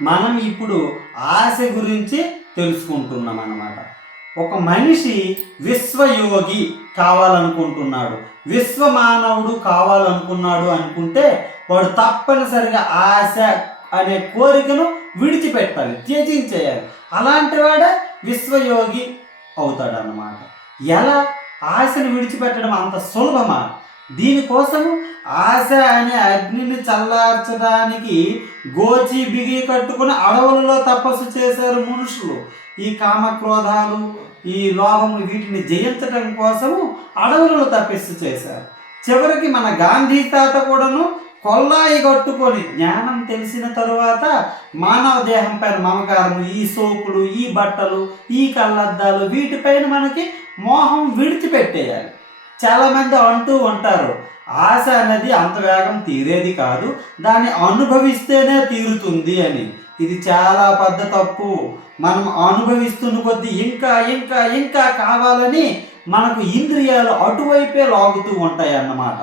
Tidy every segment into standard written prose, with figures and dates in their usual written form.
మనం ఇప్పుడు ఆశ గురించి తెలుసుకుంటున్నాం అన్నమాట. ఒక మనిషి విశ్వయోగి కావాలనుకుంటున్నాడు, విశ్వమానవుడు కావాలనుకున్నాడు అనుకుంటే వాడు తప్పనిసరిగా ఆశ అనే కోరికను విడిచిపెట్టాలి, త్యజించేయాలి. అలాంటి వాడే విశ్వయోగి అవుతాడన్నమాట. ఎలా? ఆశను విడిచిపెట్టడం అంత సులభమా? దీనికోసము ఆశ అనే అగ్నిని చల్లార్చడానికి గోచి బిగి కట్టుకుని అడవులలో తపస్సు చేశారు మనుషులు. ఈ కామక్రోధాలు, ఈ లోభము వీటిని జయించడం కోసము అడవులలో తపస్సు చేశారు. చివరికి మన గాంధీ తాత కూడాను కొల్లాయి కట్టుకొని జ్ఞానం తెలిసిన తరువాత మానవ దేహం పైన మమకారము, ఈ సోకులు, ఈ బట్టలు, ఈ కళ్ళద్దాలు వీటిపైన మనకి మోహం విడిచిపెట్టేయాలి. చాలామంది అంటూ ఉంటారు ఆశ అనేది అంత వేగం తీరేది కాదు, దాన్ని అనుభవిస్తేనే తీరుతుంది అని. ఇది చాలా పెద్ద తప్పు. మనం అనుభవిస్తున్న కొద్దీ ఇంకా ఇంకా ఇంకా కావాలని మనకు ఇంద్రియాలు అటువైపే లాగుతూ ఉంటాయి అన్నమాట.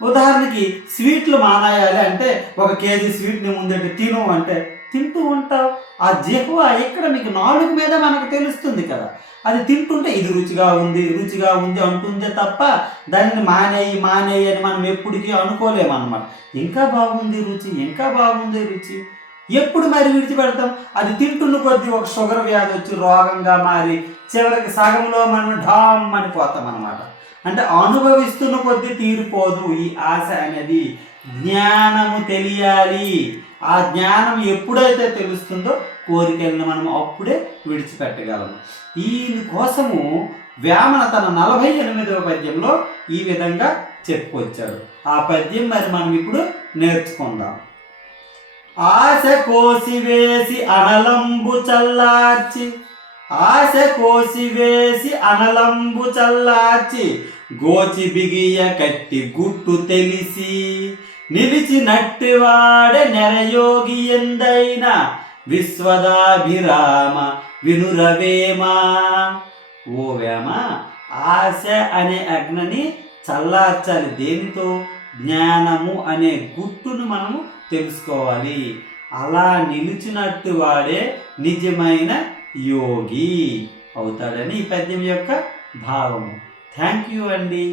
ఉదాహరణకి స్వీట్లు మానేయాలి అంటే 1 కేజీ స్వీట్ని ముందటి తిను అంటే తింటూ ఉంటావు. ఆ జిహ్వ ఇక్కడ మీకు నాలుగు మీద మనకు తెలుస్తుంది కదా, అది తింటుంటే ఇది రుచిగా ఉంది రుచిగా ఉంది అంటుందే తప్ప దానిని మానేయి మానేయి అని మనం ఎప్పటికీ అనుకోలేమన్నమాట. ఇంకా బాగుంది రుచి, ఇంకా బాగుంది రుచి. ఎప్పుడు మరి విడిచిపెడతాం? అది తింటున్న కొద్దీ ఒక షుగర్ వ్యాధి వచ్చి రోగంగా మారి చివరికి సగంలో మనం ఢామ్ అని పోతాం అన్నమాట. అంటే అనుభవిస్తున్న కొద్దీ తీరిపోదు ఈ ఆశ అనేది. జ్ఞానము తెలియాలి. ఆ జ్ఞానం ఎప్పుడైతే తెలుస్తుందో కోరికలను మనం అప్పుడే విడిచిపెట్టగలము. దీనికోసము వేమన తన 48వ పద్యంలో ఈ విధంగా చెప్పుకొచ్చాడు. ఆ పద్యం మరి మనం ఇప్పుడు నేర్చుకుందాం. ఆశ కోసివేసి అనలంబు చల్లార్చి, ఆశ కోసివేసి అనలంబు చల్లార్చి, గోచి బిగియ కట్టి గుట్టు తెలిసి, నిలిచినట్టివాడే నెరయోగి ఎందైన విశ్వదాభిరామ వినురవేమా. ఓ వేమ, ఆశ అనే అగ్నిని చల్లార్చాలి. దేనితో? జ్ఞానము అనే గుట్టును మనము తెలుసుకోవాలి. అలా నిలిచినట్టు వాడే నిజమైన యోగి అవుతాడని ఈ పద్యం యొక్క భావము. థ్యాంక్ యూ అండి.